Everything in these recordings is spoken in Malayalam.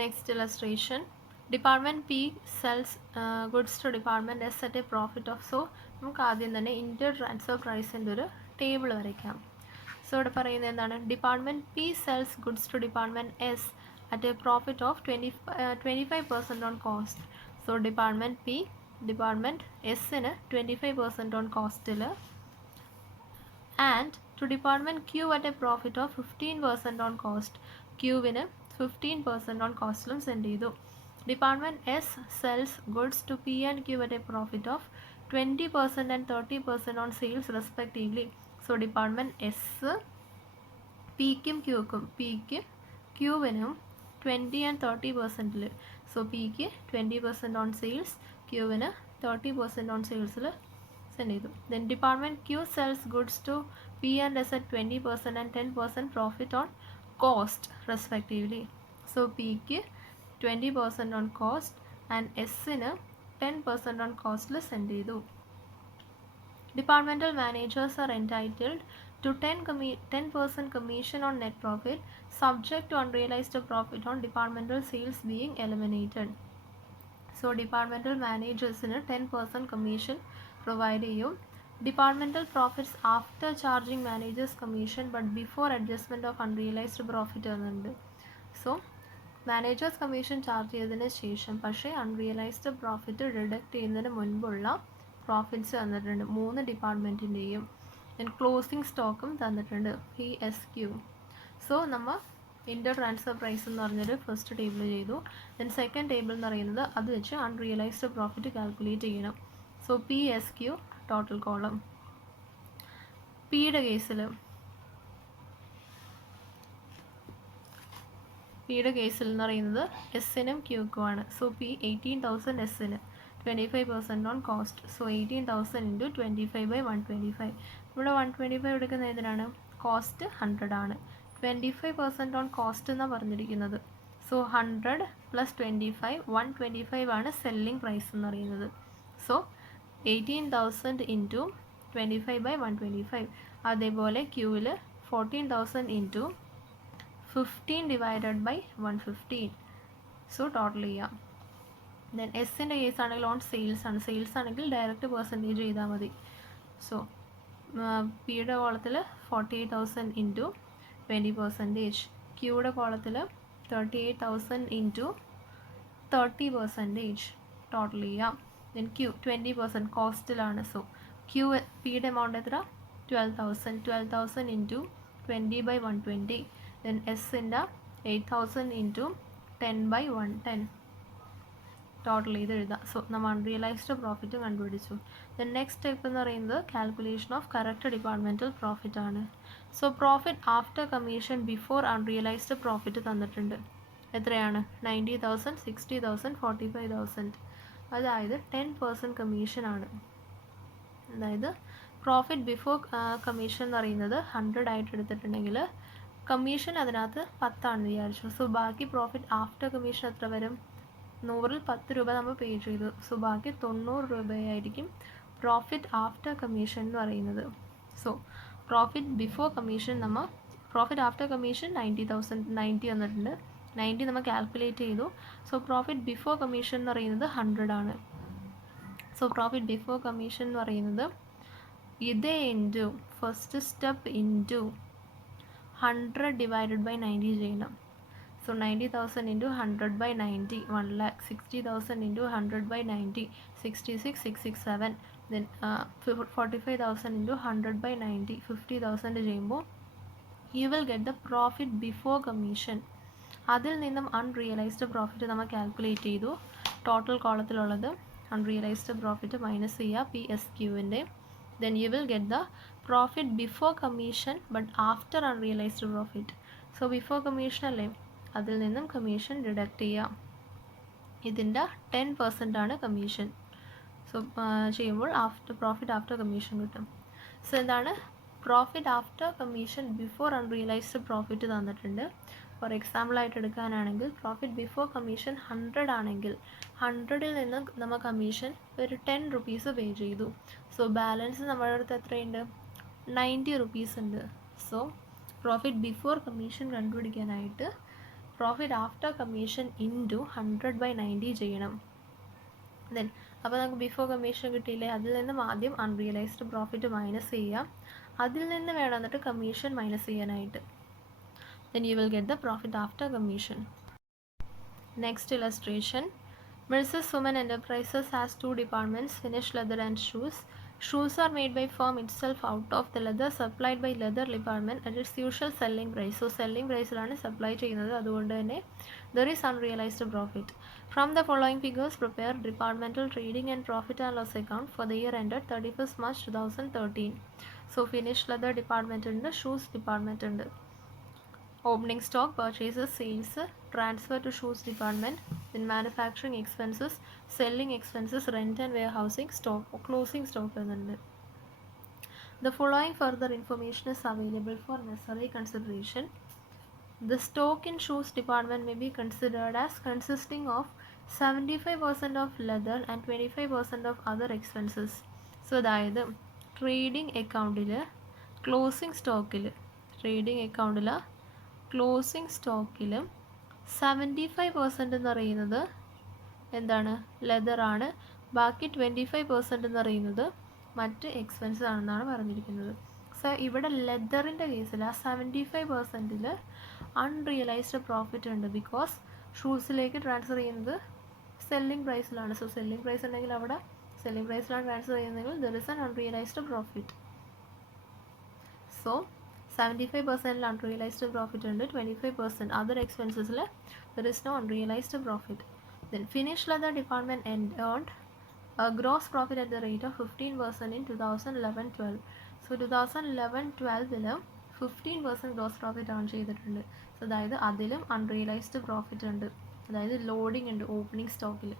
Next illustration. Department P sells goods to Department S at a profit of. So നമുക്ക് ആദ്യം തന്നെ ഇൻ്റർ ട്രാൻസ്ഫർ പ്രൈസിൻ്റെ ഒരു ടേബിൾ വരയ്ക്കാം. സോ ഇവിടെ പറയുന്നത് എന്താണ്? Department P sells goods to department S at a profit of 25% on cost. So department എസ്സിന് 25% ഓൺ കോസ്റ്റിൽ and to department Q at a profit of 15% on cost. ക്യൂവിന് 15% ഓൺ കോസ്റ്റിലും സെൻഡ് ചെയ്തു. Department S sells goods to P and Q at a profit of 20% and 30% on sales respectively. So department S പിക്കും ക്യൂവിനും 20 ആൻഡ് 30%. സോ പിക്ക് 20% ഓൺ സെയിൽസ്, ക്യൂവിന് 30% ഓൺ സെയിൽസിൽ സെൻഡ് ചെയ്തു. Then department Q sells goods to P and S at 20% and 10% profit on cost respectively. So പിക്ക് 20% ഓൺ കോസ്റ്റ് ആൻഡ് എസ്സിന് 10% ഓൺ കോസ്റ്റിൽ സെൻഡ് ചെയ്തു. Departmental managers are entitled to 10% commission on net profit subject to unrealized profit on departmental sales being eliminated. So departmental managers 10% commission provide ചെയ്യും. Departmental profits after charging managers commission but before adjustment of unrealized profit എന്നുണ്ട്. So മാനേജേഴ്സ് കമ്മീഷൻ ചാർജ് ചെയ്തതിന് ശേഷം പക്ഷേ അൺറിയലൈസ്ഡ് പ്രോഫിറ്റ് ഡിഡക്റ്റ് ചെയ്യുന്നതിന് മുൻപുള്ള പ്രോഫിറ്റ്സ് തന്നിട്ടുണ്ട് 3 ഡിപ്പാർട്ട്മെൻറ്റിൻ്റെയും. ദെൻ ക്ലോസിംഗ് സ്റ്റോക്കും തന്നിട്ടുണ്ട് PSQ. സോ നമ്മൾ ഇൻ്റർ ട്രാൻസ്ഫർ പ്രൈസ് എന്ന് പറഞ്ഞൊരു ഫസ്റ്റ് ടേബിൾ ചെയ്തു. ദെൻ സെക്കൻഡ് ടേബിൾ എന്ന് പറയുന്നത് അത് വെച്ച് അൺറിയലൈസ്ഡ് പ്രോഫിറ്റ് കാൽക്കുലേറ്റ് ചെയ്യണം. So PSQ total column. പിയുടെ കേസിൽ എന്ന് പറയുന്നത് എസ്സിനും ക്യൂക്കുമാണ്. സോ പി 18,000 എസ്സിന്, 25% ഓൺ കോസ്റ്റ്. So 18,000 into 25/125. ഇവിടെ 125 എടുക്കുന്ന ഏതിനാണ്? കോസ്റ്റ് 100 ആണ്. 25% ഓൺ കോസ്റ്റ് എന്നാണ് പറഞ്ഞിരിക്കുന്നത്. സോ 100 + 25 125 ആണ് സെല്ലിംഗ് പ്രൈസ് എന്ന് പറയുന്നത്. So 18,000 into 25/125. അതേപോലെ ക്യൂവിൽ 14,000 into 15 divided by 115. So total ചെയ്യാം. ദെൻ എസ്സിൻ്റെ കേസ് ആണെങ്കിൽ ഓൺ സെയിൽസ് ആണ്. സെയിൽസ് ആണെങ്കിൽ ഡയറക്റ്റ് പെർസെൻറ്റേജ് ചെയ്താൽ മതി. സോ പിയുടെ കോളത്തിൽ 48,000 ഇൻറ്റു 20%. ക്യൂയുടെ കോളത്തിൽ 38,000 ഇൻറ്റു 30%. ടോട്ടൽ ചെയ്യാം. ദെൻ ക്യൂ 20% കോസ്റ്റിലാണ്. സോ ക്യൂ പിയുടെ എമൗണ്ട് എത്ര? 12,000 ഇൻറ്റു 20/120. ദെൻ എസ്സിൻ്റെ 8,000 ഇൻറ്റു 10/110. ടോട്ടൽ ചെയ്ത് എഴുതാം. സോ നമ്മൾ അൺറിയലൈസ്ഡ് പ്രോഫിറ്റ് കണ്ടുപിടിച്ചു. ദെൻ നെക്സ്റ്റ് സ്റ്റെപ്പ് എന്ന് പറയുന്നത് calculation of correct departmental profit ആണ്. So profit after commission before unrealised profit തന്നിട്ടുണ്ട്. എത്രയാണ്? 90,000, 60,000, 45,000. അതായത് 10% കമ്മീഷനാണ്. അതായത് പ്രോഫിറ്റ് ബിഫോർ കമ്മീഷൻ എന്ന് പറയുന്നത് 100 ആയിട്ട് എടുത്തിട്ടുണ്ടെങ്കിൽ കമ്മീഷൻ അതിനകത്ത് 10 ആണെന്ന് വിചാരിച്ചു. സോ ബാക്കി പ്രോഫിറ്റ് ആഫ്റ്റർ കമ്മീഷൻ എത്ര വരും? 100ൽ 10 രൂപ നമ്മൾ പേ ചെയ്തു. സോ ബാക്കി 90 രൂപയായിരിക്കും പ്രോഫിറ്റ് ആഫ്റ്റർ കമ്മീഷൻ എന്ന് പറയുന്നത്. So profit before commission profit after commission 90 വന്നിട്ടുണ്ട്. 90 നമ്മൾ കാൽക്കുലേറ്റ് ചെയ്തു. സോ പ്രോഫിറ്റ് ബിഫോർ കമ്മീഷൻ എന്ന് പറയുന്നത് 100 ആണ്. സോ പ്രോഫിറ്റ് ബിഫോർ കമ്മീഷൻ എന്ന് പറയുന്നത് ഇത് into first step into 100 divided by 90 ചെയ്യണം. So 90,000 into 100/90 1,60,000 into 100/90 66,667. Then 45,000 into 100/90 50,000 ചെയ്യുമ്പോൾ you will get the profit before commission. അതിൽ നിന്നും അൺറിയലൈസ്ഡ് പ്രോഫിറ്റ് നമ്മൾ കാൽക്കുലേറ്റ് ചെയ്തു. ടോട്ടൽ കോളത്തിലുള്ളത് അൺറിയലൈസ്ഡ് പ്രോഫിറ്റ് മൈനസ് ചെയ്യുക PSQവിൻ്റെ. then you will get the profit before commission but after unrealized profit. So before commission അല്ലേ, അതിൽ നിന്നും കമ്മീഷൻ ഡിഡക്റ്റ് ചെയ്യാം. ഇതിൻ്റെ 10% ആണ് കമ്മീഷൻ. സോ ചെയ്യുമ്പോൾ പ്രോഫിറ്റ് ആഫ്റ്റർ കമ്മീഷൻ കിട്ടും. സോ എന്താണ് profit after commission before unrealised profit തന്നിട്ടുണ്ട്. ഫോർ എക്സാമ്പിളായിട്ട് എടുക്കാനാണെങ്കിൽ പ്രോഫിറ്റ് ബിഫോർ കമ്മീഷൻ 100 ആണെങ്കിൽ 100ൽ നിന്ന് നമ്മൾ കമ്മീഷൻ ഒരു 10 റുപ്പീസ് പേ ചെയ്തു. സോ ബാലൻസ് നമ്മുടെ അടുത്ത് എത്രയുണ്ട്? 90 റുപ്പീസ് ഉണ്ട്. സോ പ്രോഫിറ്റ് ബിഫോർ കമ്മീഷൻ കണ്ടുപിടിക്കാനായിട്ട് പ്രോഫിറ്റ് ആഫ്റ്റർ കമ്മീഷൻ ഇൻറ്റു 100/90 ചെയ്യണം. ദെൻ അപ്പോൾ നമുക്ക് ബിഫോർ കമ്മീഷൻ കിട്ടിയില്ലേ, അതിൽ നിന്നും ആദ്യം അൺറിയലൈസ്ഡ് പ്രോഫിറ്റ് മൈനസ് ചെയ്യാം, അതിൽ നിന്ന് വേണം എന്നിട്ട് കമ്മീഷൻ മൈനസ് ചെയ്യാനായിട്ട്. Then you will get the profit after commission. Next illustration. Mrs. Suman Enterprises has 2 departments, finished leather and shoes. Shoes are made by firm itself out of the leather supplied by leather department at its usual selling price. So selling priceലാണ് സപ്ലൈ ചെയ്യുന്നത്, അതുകൊണ്ട് തന്നെ there is unrealized profit. From the following figures prepare departmental trading and profit and loss account for the year ended 31st March 2013. So finished leather department ഉണ്ട്, shoes department ഉണ്ട്. Opening stock, purchases, sales, transfer to shoes department, then manufacturing expenses, selling expenses, rent and warehousing, stock, closing stock എന്നുണ്ട്. The following further information is available for necessary consideration. The stock in shoes department may be considered as consisting of 75% of leather and 25% of other expenses. So അതായത് ട്രേഡിംഗ് അക്കൗണ്ടിൽ ക്ലോസിംഗ് സ്റ്റോക്കിൽ ക്ലോസിംഗ് സ്റ്റോക്കിൽ 75% എന്ന് പറയുന്നത് എന്താണ്, ലെതറാണ്. ബാക്കി 25% എന്ന് പറയുന്നത് മറ്റ് എക്സ്പെൻസ് ആണെന്നാണ് പറഞ്ഞിരിക്കുന്നത്. സോ ഇവിടെ ലെതറിൻ്റെ കേസിൽ ആ 75%ൽ അൺറിയലൈസ്ഡ് പ്രോഫിറ്റ് ഉണ്ട്, ബിക്കോസ് ഷൂസിലേക്ക് ട്രാൻസ്ഫർ ചെയ്യുന്നത് സെല്ലിംഗ് പ്രൈസിലാണ്. സോ സെല്ലിംഗ് പ്രൈസ് ഉണ്ടെങ്കിൽ അവിടെ സെല്ലിംഗ് പ്രൈസിലാണ് ട്രാൻസ്ഫർ ചെയ്യുന്നതെങ്കിൽ there is an unrealised profit. So 75% unrealized profit ഉണ്ട്, 25% other expenses there is no unrealized profit. Then finished leather department earned a gross profit at the rate of 15% in 2011-12. So 2011-12 15% gross profit earn ചെയ്തിട്ടുണ്ട്. സോ അതായത് അതിലും അൺറിയലൈസ്ഡ് പ്രോഫിറ്റ് ഉണ്ട്, അതായത് ലോഡിംഗ് ഉണ്ട് ഓപ്പണിംഗ് സ്റ്റോക്കിൽ.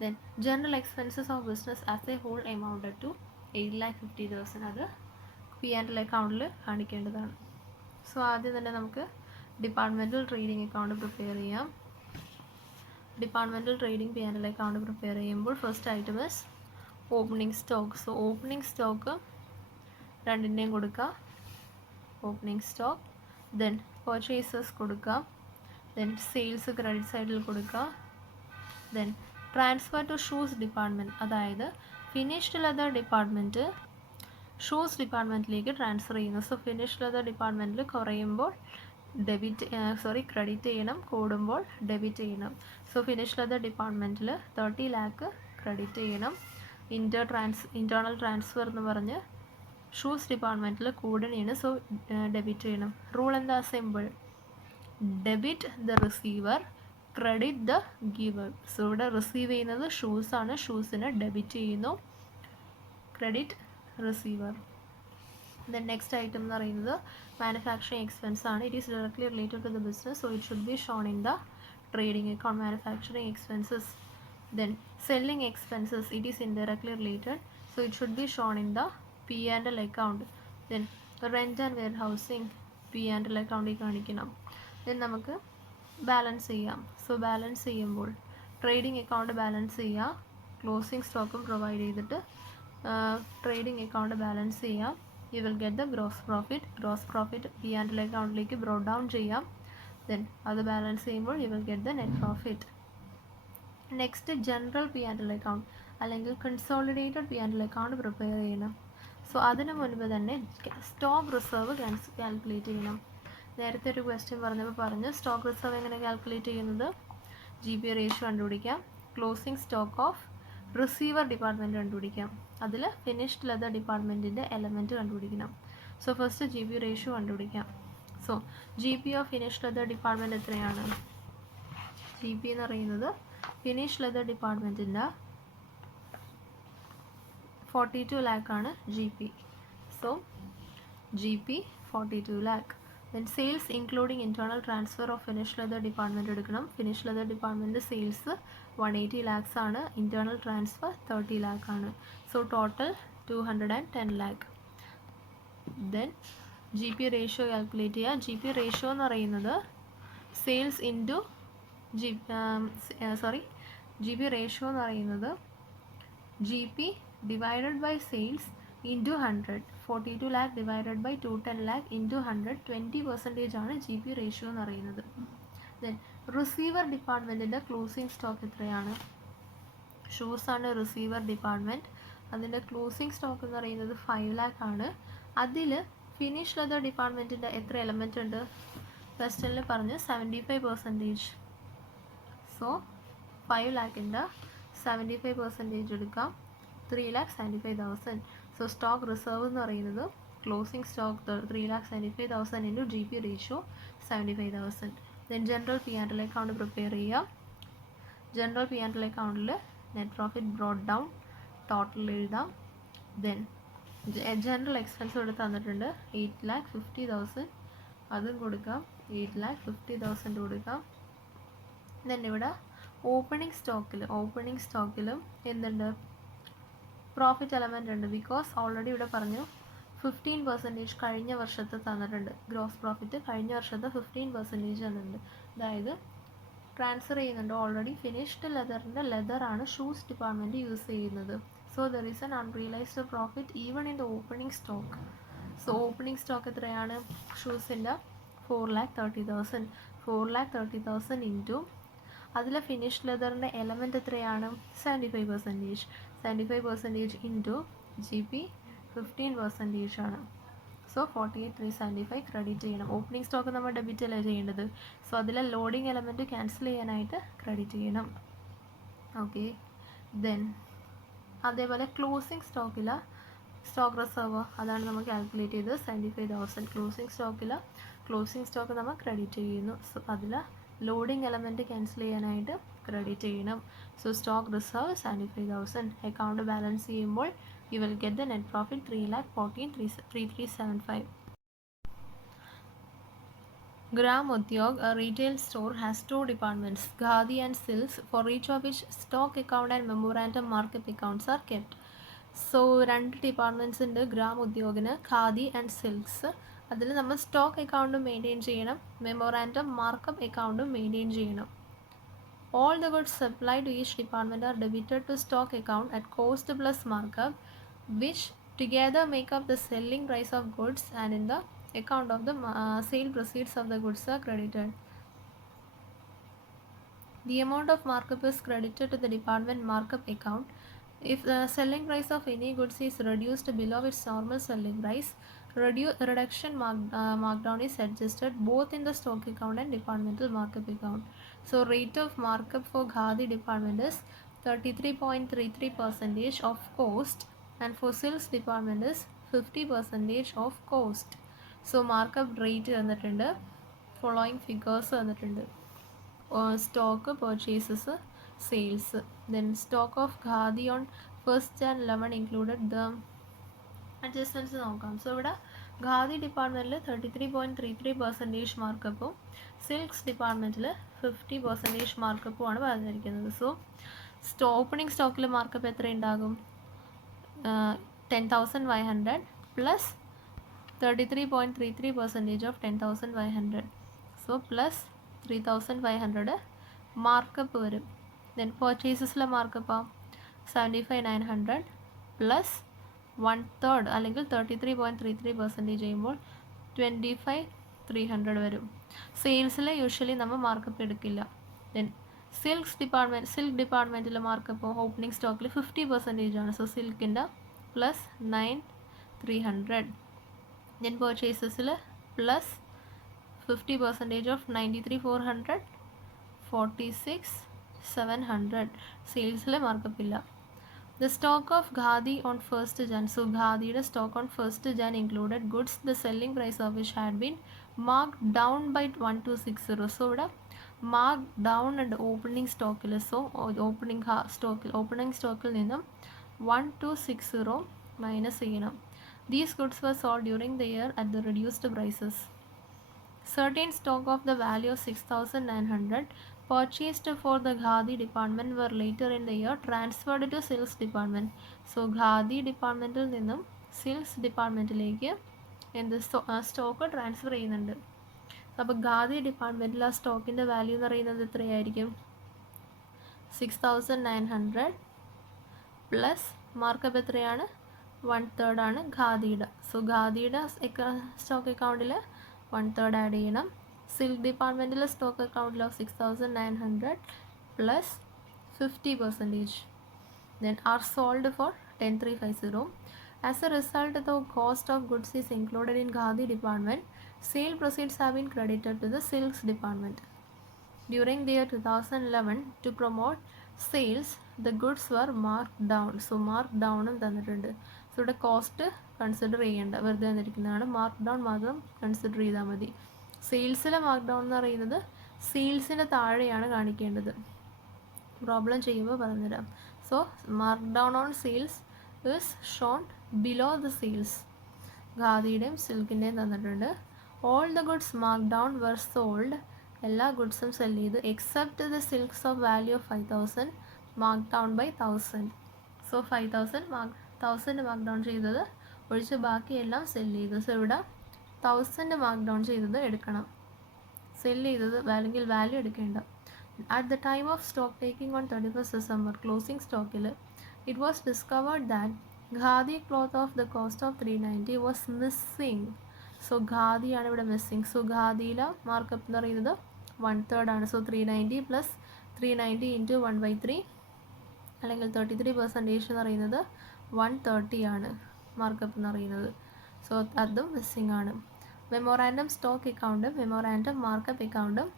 Then general expenses of business as a whole amounted to 8,50,000. അത് P&L അക്കൗണ്ടിൽ കാണിക്കേണ്ടതാണ്. സോ ആദ്യം തന്നെ നമുക്ക് ഡിപ്പാർട്ട്മെൻറ്റൽ ട്രേഡിംഗ് അക്കൗണ്ട് പ്രിപ്പയർ ചെയ്യാം. Departmental trading P&L account prepare ചെയ്യുമ്പോൾ first item is opening stock. So opening stock രണ്ടിൻ്റെയും കൊടുക്കുക, ഓപ്പണിംഗ് സ്റ്റോക്ക്. ദെൻ പർച്ചേസസ് കൊടുക്കുക, ദെൻ സെയിൽസ് ക്രെഡിറ്റ് സൈഡിൽ കൊടുക്കുക. Then transfer to shoes department, അതായത് ഫിനിഷ്ഡ് ലെതർ ഡിപ്പാർട്ട്മെൻറ്റ് ഷൂസ് ഡിപ്പാർട്ട്മെൻറ്റിലേക്ക് ട്രാൻസ്ഫർ ചെയ്യുന്നു. സോ ഫിനിഷ്ഡ് ലെതർ ഡിപ്പാർട്ട്മെൻറ്റിൽ കുറയുമ്പോൾ ക്രെഡിറ്റ് ചെയ്യണം, കൂടുമ്പോൾ ഡെബിറ്റ് ചെയ്യണം. സോ ഫിനിഷ്ഡ് ലെതർ ഡിപ്പാർട്ട്മെൻറ്റിൽ 30 lakh ക്രെഡിറ്റ് ചെയ്യണം. ഇൻറ്റേർണൽ ട്രാൻസ്ഫർ എന്ന് പറഞ്ഞ് ഷൂസ് ഡിപ്പാർട്ട്മെൻറ്റിൽ കൂടനെയാണ്, സോ ഡെബിറ്റ് ചെയ്യണം. റൂൾ എന്താ, simple, debit the receiver, credit the giver. So ഇവിടെ റിസീവ് ചെയ്യുന്നത് ഷൂസാണ്, ഷൂസിന് ഡെബിറ്റ് ചെയ്യുന്നു, credit receiver. Then next item എന്ന് പറയുന്നത് മാനുഫാക്ചറിങ് എക്സ്പെൻസ് ആണ്. It is directly related to the business, so it should be shown in the trading account. Manufacturing expenses. Then selling expenses, it is indirectly related, so it should be shown in the P&L account. Then rent and warehousing P&L അക്കൗണ്ടിൽ കാണിക്കണം. ദെൻ നമുക്ക് ബാലൻസ് ചെയ്യാം. സോ ബാലൻസ് ചെയ്യുമ്പോൾ ട്രേഡിംഗ് അക്കൗണ്ട് ബാലൻസ് ചെയ്യുക, ക്ലോസിംഗ് സ്റ്റോക്കും പ്രൊവൈഡ് ചെയ്തിട്ട് ട്രേഡിംഗ് അക്കൗണ്ട് ബാലൻസ് ചെയ്യാം. You will get the gross profit P&L അക്കൗണ്ടിലേക്ക് ബ്രോട്ട് ഡൗൺ ചെയ്യാം. ദെൻ അത് ബാലൻസ് ചെയ്യുമ്പോൾ you will get the net profit. Next general P&L account അല്ലെങ്കിൽ കൺസോളിഡേറ്റഡ് P&L അക്കൗണ്ട് പ്രിപ്പയർ ചെയ്യണം. സോ അതിനു മുൻപ് തന്നെ സ്റ്റോക്ക് റിസർവ് കാൽക്കുലേറ്റ് ചെയ്യണം. നേരത്തെ ഒരു ക്വസ്റ്റ്യൻ പറഞ്ഞു സ്റ്റോക്ക് റിസർവ് എങ്ങനെ കാൽക്കുലേറ്റ് ചെയ്യുന്നത്, GP റേഷ്യോ കണ്ടുപിടിക്കാം, closing stock of receiver department കണ്ടുപിടിക്കാം, അതിൽ ഫിനിഷ്ഡ് ലെതർ ഡിപ്പാർട്ട്മെൻറ്റിൻ്റെ എലമെൻറ്റ് കണ്ടുപിടിക്കണം. സോ ഫസ്റ്റ് GP റേഷ്യോ കണ്ടുപിടിക്കാം. So GP of finished leather department എത്രയാണ്, GP എന്ന് പറയുന്നത് ഫിനിഷ്ഡ് ലെതർ ഡിപ്പാർട്ട്മെൻറ്റിൻ്റെ 42 lakh ആണ് GP. So GP 42 lakh. Then sales including internal transfer of finished leather department എടുക്കണം. Finished leather department sales 180 lakhs ആണ്, ഇൻറ്റേർണൽ ട്രാൻസ്ഫർ 30 lakh ആണ്. So total 210 lakh. Then GP ratio calculate ചെയ്യുക. GP റേഷ്യോ എന്ന് പറയുന്നത് സെയിൽസ് ഇൻറ്റു GP റേഷ്യോ എന്ന് പറയുന്നത് GP divided by sales into 100. 42 lakh divided by 210 lakh into 100, 20% ആണ് GP റേഷ്യോ എന്ന് പറയുന്നത്. ദെൻ റിസീവർ ഡിപ്പാർട്ട്മെൻറ്റിൻ്റെ ക്ലോസിംഗ് സ്റ്റോക്ക് എത്രയാണ്? ഷൂസാണ് റിസീവർ ഡിപ്പാർട്ട്മെൻറ്റ്. അതിൻ്റെ ക്ലോസിംഗ് സ്റ്റോക്ക് എന്ന് പറയുന്നത് 5 lakh ആണ്. അതിൽ ഫിനിഷ് ലെതർ ഡിപ്പാർട്ട്മെൻറ്റിൻ്റെ എത്ര എലമെൻ്റ് ഉണ്ട്? ക്വസ്റ്റനിൽ പറഞ്ഞ് 75%. സോ 5 lakhൻ്റെ 75% എടുക്കാം, 3,75,000. സോ സ്റ്റോക്ക് റിസർവ് എന്ന് പറയുന്നത് closing stock 3,75,000 into GP ratio 75,000. Then general P&L account prepare ചെയ്യുക. ജനറൽ P&L അക്കൗണ്ടിൽ net profit brought down, total എഴുതാം. ദെൻ ജനറൽ എക്സ്പെൻസ് ഇവിടെ തന്നിട്ടുണ്ട് 8,50,000, അതും കൊടുക്കാം. 8,50,000 കൊടുക്കാം. ദെൻ ഇവിടെ ഓപ്പണിംഗ് സ്റ്റോക്കിലും എന്തുണ്ട്? പ്രോഫിറ്റ് എലമെൻ്റ് ഉണ്ട്. ബിക്കോസ് ഓൾറെഡി ഇവിടെ പറഞ്ഞു 15% കഴിഞ്ഞ വർഷത്തെ തന്നിട്ടുണ്ട്. ഗ്രോസ് പ്രോഫിറ്റ് കഴിഞ്ഞ വർഷത്തെ 15% തന്നിട്ടുണ്ട്. അതായത് ട്രാൻസ്ഫർ ചെയ്യുന്നുണ്ട്. ഓൾറെഡി ഫിനിഷ്ഡ് ലെതറാണ് ഷൂസ് ഡിപ്പാർട്ട്മെൻറ്റ് യൂസ് ചെയ്യുന്നത്. So there is an unrealised profit even in the opening stock. So opening stock എത്രയാണ്? ഷൂസിൻ്റെ 4,30,000. 4,30,000 ഇൻറ്റു അതിലെ ഫിനിഷ്ഡ് ലെതറിൻ്റെ എലമെൻറ്റ് എത്രയാണ്? 75%. 75% ഇൻറ്റു GP 15% ആണ്. സോ 48,375 ക്രെഡിറ്റ് ചെയ്യണം. ഓപ്പണിംഗ് സ്റ്റോക്ക് നമ്മൾ ഡെബിറ്റ് അല്ലേ ചെയ്യേണ്ടത്. സോ അതിലെ ലോഡിംഗ് എലമെൻറ്റ് ക്യാൻസൽ ചെയ്യാനായിട്ട് ക്രെഡിറ്റ് ചെയ്യണം. ഓക്കെ. ദെൻ അതേപോലെ ക്ലോസിംഗ് സ്റ്റോക്കിൽ സ്റ്റോക്ക് റിസർവ് അതാണ് നമ്മൾ കാൽക്കുലേറ്റ് ചെയ്തത് 75,000. ക്ലോസിംഗ് സ്റ്റോക്ക് നമ്മൾ ക്രെഡിറ്റ് ചെയ്യുന്നു. സോ അതിൽ ലോഡിംഗ് എലമെൻറ്റ് ക്യാൻസൽ ചെയ്യാനായിട്ട് ക്രെഡിറ്റ് ചെയ്യണം. So stock reserve 75,000. Account balance ചെയ്യുമ്പോൾ you will get the net profit 3,14,3375. Gram Udyog, a retail store, has 2 departments, Khadi and Silks, for each of which stock account and memorandum markup accounts are kept. So 2 departments ഉണ്ട് ഗ്രാം ഉദ്യോഗിന്, ഖാദി ആൻഡ് സിൽക്സ്. അതിൽ നമ്മൾ സ്റ്റോക്ക് അക്കൗണ്ടും മെയിൻറ്റെയിൻ ചെയ്യണം, മെമ്മോറാൻഡം മാർക്കപ്പ് അക്കൗണ്ടും മെയിൻറ്റെയിൻ ചെയ്യണം. All the goods supplied to each department are debited to stock account at cost plus markup, which together make up the selling price of goods, and in the account of the sale proceeds of the goods are credited. The amount of markup is credited to the department markup account if the selling price of any goods is reduced below its normal selling price. Reduction markdown is adjusted both in the stock account and departmental markup account. So rate of markup for Khadi department is 33.33% of cost, and for Silks department is 50% of cost. So markup rate തന്നിട്ടുണ്ട്. following figures തന്നിട്ടുണ്ട്. stock purchases, sales. Then stock of Khadi on 1st Jan 11 included the adjustments നോക്കാം. സോ ഇവിടെ ഖാദി ഡിപ്പാർട്ട്മെൻറ്റിൽ 33.33% മാർക്കപ്പും സിൽക്സ് ഡിപ്പാർട്ട്മെൻറ്റിൽ 50% മാർക്കപ്പുമാണ് പറഞ്ഞിരിക്കുന്നത്. സോ ഓപ്പണിംഗ് സ്റ്റോക്കിൽ മാർക്കപ്പ് എത്ര ഉണ്ടാകും? 10,500 plus 33.33% of 10,500. So plus 3,500 markup വരും. ദെൻ പർച്ചേസസിലെ മാർക്കപ്പാണ് 75,900 പ്ലസ് 1/3 അല്ലെങ്കിൽ 33.33% ചെയ്യുമ്പോൾ 25,300 വരും. സെയിൽസിൽ യൂഷ്വലി നമ്മൾ മാർക്കപ്പ് എടുക്കില്ല. ദെൻ സിൽക്ക് ഡിപ്പാർട്ട്മെൻറ്റിൽ മാർക്കപ്പ് ഓപ്പണിംഗ് സ്റ്റോക്കിൽ 50% ആണ്. സോ സിൽക്കിൻ്റെ പ്ലസ് 9,300. ദെൻ പർച്ചേസസിൽ പ്ലസ് 50% ഓഫ് 93,400 46,700. സെയിൽസിൽ മാർക്കപ്പ് ഇല്ല. The stock of Khadi on 1st Jan. So Khadiയുടെ stock on 1st Jan included goods the selling price of which had been marked down by 1260. So ഇവിടെ marked down and opening stockil. So opening stockil നിന്നും 1260 minus ചെയ്യണം. These goods were sold during the year at the reduced prices. Certain stock of the value of 6,900 purchased for the Khadi department were later in the year transferred to Silks department. So Khadi departmentil നിന്നും Silks departmentilലേക്ക് എന്ത് സ്റ്റോക്ക് ട്രാൻസ്ഫർ ചെയ്യുന്നുണ്ട്. അപ്പോൾ ഖാദി ഡിപ്പാർട്ട്മെൻറ്റിൽ ആ സ്റ്റോക്കിൻ്റെ വാല്യൂ എന്ന് പറയുന്നത് എത്രയായിരിക്കും? 6,900 പ്ലസ് മാർക്കപ്പ് എത്രയാണ്? 1/3 ആണ് ഖാദിയുടെ. സോ ഖാദിയുടെ സ്റ്റോക്ക് അക്കൗണ്ടിൽ 1/3 ആഡ് ചെയ്യണം. സിൽക്ക് ഡിപ്പാർട്ട്മെൻറ്റിലെ സ്റ്റോക്ക് അക്കൗണ്ടിൽ of 6,900 plus 50%, then are sold for 10,350. As a result, the cost of goods is included in Khadi department. Sale proceeds have been credited to the silks department. During the year 2011, to promote sales, the goods were marked down. So marked down എന്ന് തന്നിട്ടുണ്ട്. സോ ഇവിടെ കോസ്റ്റ് കൺസിഡർ ചെയ്യേണ്ട, വെറുതെ തന്നിരിക്കുന്നതാണ്. മാർക്ക് ഡൗൺ മാത്രം കൺസിഡർ ചെയ്താൽ മതി. സെയിൽസിലെ മാർക്ക് ഡൗൺ എന്ന് പറയുന്നത് സെയിൽസിൻ്റെ താഴെയാണ് കാണിക്കേണ്ടത്. പ്രോബ്ലം ചെയ്യുമ്പോൾ പറഞ്ഞുതരാം. So mark down on sales is shown below the sales. ഖാദിയുടെയും സിൽക്കിൻ്റെയും തന്നിട്ടുണ്ട്. All the goods mark down were sold. എല്ലാ ഗുഡ്സും സെൽ ചെയ്തു except the silks of value of 5,000 mark down by 1,000. So 5,000 mark down ചെയ്തത് ഒഴിച്ച് ബാക്കിയെല്ലാം സെൽ ചെയ്തു. സോ ഇവിടെ 1,000 മാർക്ക് ഡൗൺ ചെയ്തത് എടുക്കണം, സെൽ ചെയ്തത് അല്ലെങ്കിൽ വാല്യൂ എടുക്കേണ്ട. At the time of stock taking on 31st December, closing stockil, it was discovered that Khadi cloth of the cost of 390 was missing. So Khadi ആണ് ഇവിടെ മിസ്സിങ്. സോ ഖാദിയിലെ മാർക്കപ്പ് എന്ന് പറയുന്നത് 1/3 ആണ്. സോ 390 പ്ലസ് 390 ഇൻറ്റു 1/3 അല്ലെങ്കിൽ 33% എന്ന് പറയുന്നത് 130 ആണ് മാർക്കപ്പ് എന്ന് പറയുന്നത്. സോ അതും മിസ്സിങ് ആണ്. മെമ്മോറാൻഡം സ്റ്റോക്ക് അക്കൗണ്ടും മെമ്മോറാൻഡം മാർക്കപ്പ് അക്കൗണ്ടും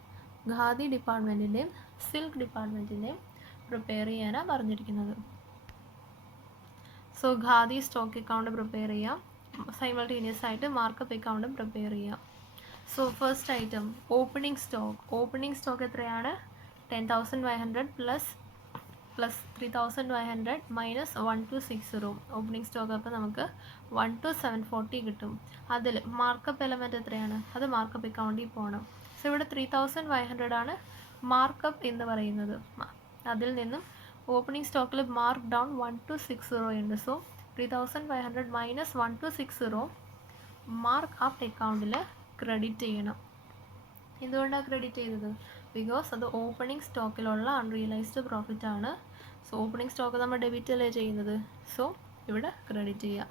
ഖാദി ഡിപ്പാർട്ട്മെൻറ്റിൻ്റെയും സിൽക്ക് ഡിപ്പാർട്ട്മെൻറ്റിൻ്റെയും പ്രിപ്പയർ ചെയ്യാനാണ് പറഞ്ഞിരിക്കുന്നത്. So Khadi stock account prepare ചെയ്യാം, സൈമൾട്ടേനിയസ് ആയിട്ട് മാർക്കപ്പ് അക്കൗണ്ടും പ്രിപ്പയർ ചെയ്യാം. So first item opening stock എത്രയാണ്? 10,500 പ്ലസ് 3,500 മൈനസ് 1,260. ഓപ്പണിംഗ് സ്റ്റോക്ക് അപ്പോൾ നമുക്ക് 1,2,740 കിട്ടും. അതിൽ മാർക്കപ്പ് എലമെൻറ്റ് എത്രയാണ്? അത് മാർക്കപ്പ് അക്കൗണ്ടിൽ പോകണം. സോ ഇവിടെ 3,500 ആണ് മാർക്കപ്പ് എന്ന് പറയുന്നത്. അതിൽ നിന്നും ഓപ്പണിംഗ് സ്റ്റോക്കിൽ മാർക്ക് ഡൗൺ 1,260 ഉണ്ട്. സോ 3,500 മൈനസ് 1,260 മാർക്ക് അപ്പ് അക്കൗണ്ടിൽ ക്രെഡിറ്റ് ചെയ്യണം. എന്തുകൊണ്ടാണ് ക്രെഡിറ്റ് ചെയ്തത്? ബിക്കോസ് അത് ഓപ്പണിംഗ് സ്റ്റോക്കിലുള്ള അൺറിയലൈസ്ഡ് പ്രോഫിറ്റ് ആണ്. സോ ഓപ്പണിംഗ് സ്റ്റോക്ക് നമ്മൾ ഡെബിറ്റ് അല്ലേ ചെയ്യുന്നത്. സോ ഇവിടെ ക്രെഡിറ്റ് ചെയ്യാം,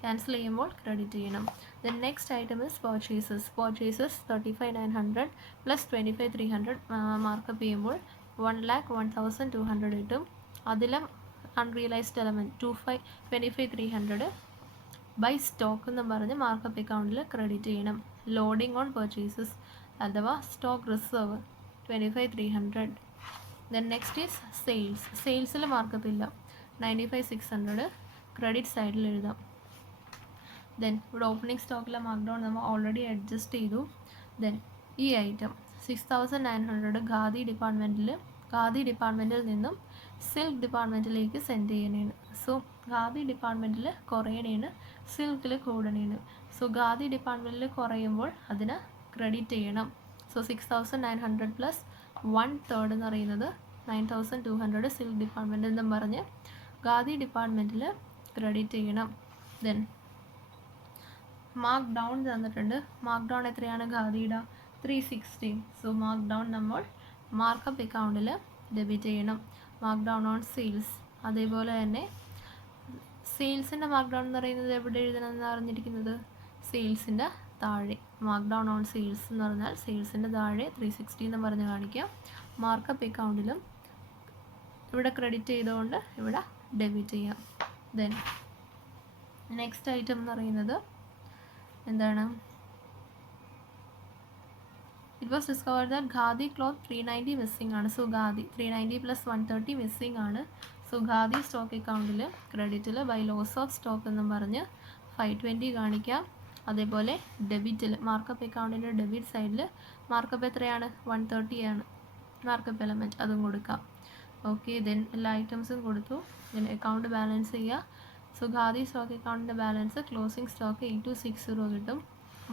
ക്യാൻസൽ ചെയ്യുമ്പോൾ ക്രെഡിറ്റ് ചെയ്യണം. Then next item is purchases 35,900 plus 25,300 markup ചെയ്യുമ്പോൾ 1,01,200 കിട്ടും. അതിലും അൺറിയലൈസ്ഡ് എലമെൻറ്റ് 25,300 ബൈ സ്റ്റോക്ക് എന്ന് പറഞ്ഞ് മാർക്കപ്പ് അക്കൗണ്ടിൽ ക്രെഡിറ്റ് ചെയ്യണം. ലോഡിംഗ് ഓൺ പർച്ചേസസ് അഥവാ stock reserve 25,300. Then next is സെയിൽസിൽ മാർക്കപ്പ് ഇല്ല, 95,600 ക്രെഡിറ്റ് സൈഡിൽ എഴുതാം. ദെൻ ഇവിടെ ഓപ്പണിംഗ് സ്റ്റോക്കിലെ മാർക്ക് ഡൗൺ നമ്മൾ ഓൾറെഡി അഡ്ജസ്റ്റ് ചെയ്തു. ദെൻ ഈ ഐറ്റം 6,900 ഖാദി ഡിപ്പാർട്ട്മെൻറ്റിൽ നിന്നും സിൽക്ക് ഡിപ്പാർട്ട്മെൻറ്റിലേക്ക് സെൻഡ് ചെയ്യണേണ്. സോ ഖാദി ഡിപ്പാർട്ട്മെൻറ്റിൽ കുറയണേണ്, സിൽക്കിൽ കൂടണേണ്. സോ ഖാദി ഡിപ്പാർട്ട്മെൻറ്റിൽ കുറയുമ്പോൾ അതിന് ക്രെഡിറ്റ് ചെയ്യണം. സോ 6,900 പ്ലസ് 1/3 എന്ന് പറയുന്നത് 9,200 സിൽക്ക് ഡിപ്പാർട്ട്മെൻറ്റിൽ നിന്നും പറഞ്ഞ് ഖാദി ഡിപ്പാർട്ട്മെൻറ്റിൽ ക്രെഡിറ്റ് ചെയ്യണം. ദെൻ മാർക്ക് ഡൗൺ തന്നിട്ടുണ്ട്. മാർക്ക് ഡൗൺ എത്രയാണ് ഖാദിയുടെ? 360. സോ മാർക്ക് ഡൗൺ നമ്മൾ മാർക്കപ്പ് അക്കൗണ്ടിൽ ഡെബിറ്റ് ചെയ്യണം. മാർക്ക് ഡൗൺ ഓൺ സെയിൽസ് അതേപോലെ തന്നെ സെയിൽസിൻ്റെ മാർക്ക് ഡൗൺ എന്ന് പറയുന്നത് എവിടെ എഴുതണമെന്ന് അറിഞ്ഞിരിക്കുന്നത്? സെയിൽസിൻ്റെ താഴെ. മാർക്ക് ഡൗൺ ഓൺ സെയിൽസ് എന്ന് പറഞ്ഞാൽ സെയിൽസിൻ്റെ താഴെ 360 എന്ന് പറഞ്ഞ് കാണിക്കാം. മാർക്കപ്പ് അക്കൗണ്ടിലും ഇവിടെ ക്രെഡിറ്റ് ചെയ്തുകൊണ്ട് ഇവിടെ ഡെബിറ്റ് ചെയ്യാം. ദെൻ നെക്സ്റ്റ് ഐറ്റം എന്ന് പറയുന്നത് എന്താണ്? It was discovered that khadi cloth 390 missing ആണ്. സോ ഖാദി 390 പ്ലസ് 130 മിസ്സിംഗ് ആണ്. സോ ഖാദി സ്റ്റോക്ക് അക്കൗണ്ടിൽ ക്രെഡിറ്റിൽ ബൈ ലോസ് ഓഫ് സ്റ്റോക്ക് എന്നും പറഞ്ഞ് 520 കാണിക്കാം. അതേപോലെ ഡെബിറ്റിൽ മാർക്കപ്പ് അക്കൗണ്ടിൻ്റെ ഡെബിറ്റ് സൈഡിൽ മാർക്കപ്പ് എത്രയാണ്? 130 ആണ് മാർക്കപ്പ് എലമെൻറ്റ്, അതും കൊടുക്കാം. ഓക്കെ, ദെൻ എല്ലാ ഐറ്റംസും കൊടുത്തു. ദെൻ അക്കൗണ്ട് ബാലൻസ് ചെയ്യുക. സോ ഖാദി സ്റ്റോക്ക് അക്കൗണ്ടിൻ്റെ ബാലൻസ് ക്ലോസിംഗ് സ്റ്റോക്ക് 8260 കിട്ടും.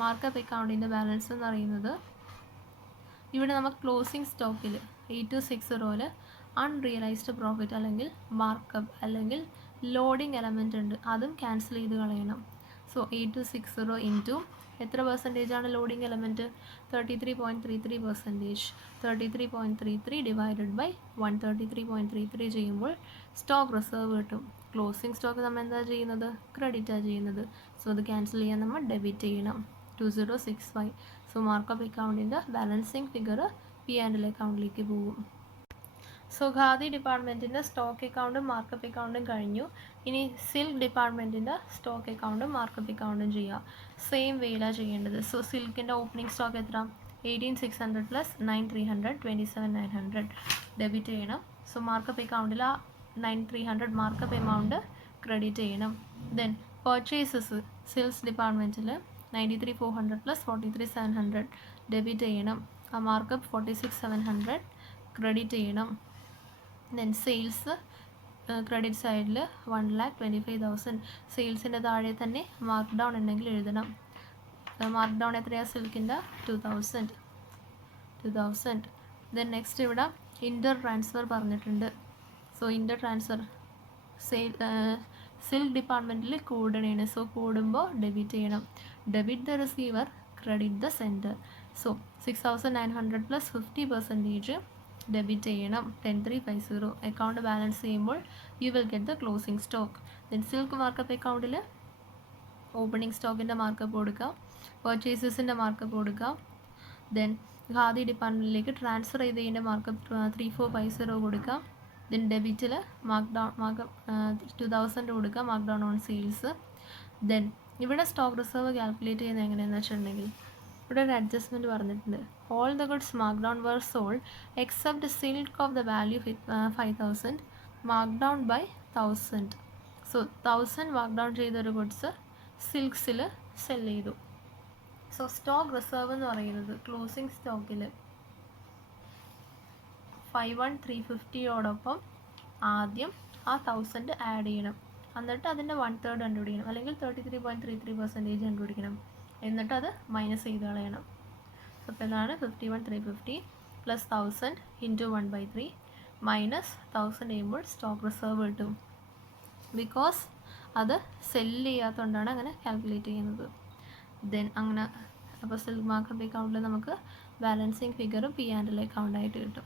മാർക്കപ്പ് അക്കൗണ്ടിൻ്റെ ബാലൻസ് എന്ന് പറയുന്നത് ഇവിടെ നമുക്ക് ക്ലോസിംഗ് സ്റ്റോക്കിൽ 8260 അൺറിയലൈസ്ഡ് പ്രോഫിറ്റ് അല്ലെങ്കിൽ മാർക്കപ്പ് അല്ലെങ്കിൽ ലോഡിംഗ് എലമെൻ്റ് ഉണ്ട്, അതും ക്യാൻസൽ ചെയ്ത് കളയണം. സോ 8260 ഇൻറ്റു എത്ര പെർസെൻറ്റേജാണ് ലോഡിംഗ് എലമെൻറ്റ്? 33.33%. 33.33 ഡിവൈഡഡ് ബൈ 133.33 ചെയ്യുമ്പോൾ സ്റ്റോക്ക് റിസർവ് കിട്ടും. ക്ലോസിംഗ് സ്റ്റോക്ക് നമ്മൾ എന്താ ചെയ്യുന്നത്? ക്രെഡിറ്റാണ് ചെയ്യുന്നത്. സോ അത് ക്യാൻസൽ ചെയ്യാൻ നമ്മൾ ഡെബിറ്റ് ചെയ്യണം 2065. സോ സോ മാർക്കപ്പ് അക്കൗണ്ടിൻ്റെ ബാലൻസിങ് ഫിഗർ P&L അക്കൗണ്ടിലേക്ക് പോകും. സോ ഖാദി ഡിപ്പാർട്ട്മെൻറ്റിൻ്റെ സ്റ്റോക്ക് അക്കൗണ്ടും മാർക്കപ്പ് അക്കൗണ്ടും കഴിഞ്ഞു. ഇനി സിൽക്ക് ഡിപ്പാർട്ട്മെൻറ്റിൻ്റെ സ്റ്റോക്ക് അക്കൗണ്ടും മാർക്കപ്പ് അക്കൗണ്ടും ചെയ്യുക. സെയിം വേയിലാണ് ചെയ്യേണ്ടത്. സോ സിൽക്കിൻ്റെ ഓപ്പണിംഗ് സ്റ്റോക്ക് എത്ര? 18,600 പ്ലസ് 9,300 27,900 ഡെബിറ്റ് ചെയ്യണം. സോ മാർക്കപ്പ് അക്കൗണ്ടിൽ ആ 9,300 മാർക്കപ്പ് എമൗണ്ട് ക്രെഡിറ്റ് ചെയ്യണം. ദെൻ പർച്ചേസസ് സെയിൽസ് ഡിപ്പാർട്ട്മെൻറ്റിൽ 93,400 പ്ലസ് 43,700 ഡെബിറ്റ് ചെയ്യണം. ആ മാർക്കപ്പ് 46,700 ക്രെഡിറ്റ് ചെയ്യണം. ദെൻ സെയിൽസ് ക്രെഡിറ്റ് സൈഡിൽ 1,25,000. സെയിൽസിൻ്റെ താഴെ തന്നെ മാർക്ക് ഡൗൺ ഉണ്ടെങ്കിൽ എഴുതണം. മാർക്ക് ഡൗൺ എത്രയാണ്? സിൽക്കിൻ്റെ 2,000. ദെൻ നെക്സ്റ്റ് ഇവിടെ ഇൻ്റർ ട്രാൻസ്ഫർ പറഞ്ഞിട്ടുണ്ട്. സോ ഇൻ്റർ ട്രാൻസ്ഫർ സിൽക്ക് ഡിപ്പാർട്ട്മെൻറ്റിൽ കൂടണേണ്. സോ കൂടുമ്പോൾ ഡെബിറ്റ് ചെയ്യണം. Debit the receiver, credit the sender. So 6,900 plus 50% debit ചെയ്യണം. 10,350. അക്കൗണ്ട് ബാലൻസ് ചെയ്യുമ്പോൾ you will get the closing stock. Then silk markup അക്കൗണ്ടിൽ ഓപ്പണിംഗ് സ്റ്റോക്കിൻ്റെ മാർക്കപ്പ് കൊടുക്കുക, പർച്ചേസസിൻ്റെ മാർക്കപ്പ് കൊടുക്കുക. ദെൻ ഖാദി ഡിപ്പാർട്ട്മെൻറ്റിലേക്ക് ട്രാൻസ്ഫർ ചെയ്തതിൻ്റെ മാർക്കപ്പ് 3,450 കൊടുക്കുക. ദെൻ ഡെബിറ്റിൽ മാർക്ക് 2,000 കൊടുക്കുക, mark down on sales. Then ഇവിടെ സ്റ്റോക്ക് റിസർവ് കാൽക്കുലേറ്റ് ചെയ്യുന്നത് എങ്ങനെയാണെന്ന് വെച്ചിട്ടുണ്ടെങ്കിൽ ഇവിടെ ഒരു അഡ്ജസ്റ്റ്മെൻറ്റ് പറഞ്ഞിട്ടുണ്ട്. All the goods mark down were sold except silk of the value 5,000 mark down by 1,000. So 1,000 mark down ചെയ്തൊരു ഗുഡ്സ് സിൽക്സിൽ സെൽ ചെയ്തു. സോ സ്റ്റോക്ക് റിസർവ് എന്ന് പറയുന്നത് ക്ലോസിംഗ് സ്റ്റോക്കിൽ 51,350 ആദ്യം ആ 1,000 ആഡ് ചെയ്യണം. എന്നിട്ട് അതിൻ്റെ 1/3 കണ്ടുപിടിക്കണം, അല്ലെങ്കിൽ 33.33% കണ്ടുപിടിക്കണം. എന്നിട്ട് അത് മൈനസ് ചെയ്ത് കളയണം. സോ അപ്പോൾ എന്താണ് 51,350 പ്ലസ് 1,000 ഇൻറ്റു 1/3 മൈനസ് 1,000 ചെയ്യുമ്പോൾ സ്റ്റോക്ക് റിസർവ് കിട്ടും. ബിക്കോസ് അത് സെല്ല് ചെയ്യാത്തതുകൊണ്ടാണ് അങ്ങനെ കാൽക്കുലേറ്റ് ചെയ്യുന്നത്. ദെൻ അങ്ങനെ അപ്പോൾ സിൽക്ക് മാർക്കപ്പ് അക്കൗണ്ടിൽ നമുക്ക് ബാലൻസിങ് ഫിഗറും P&L അക്കൗണ്ടായിട്ട് കിട്ടും.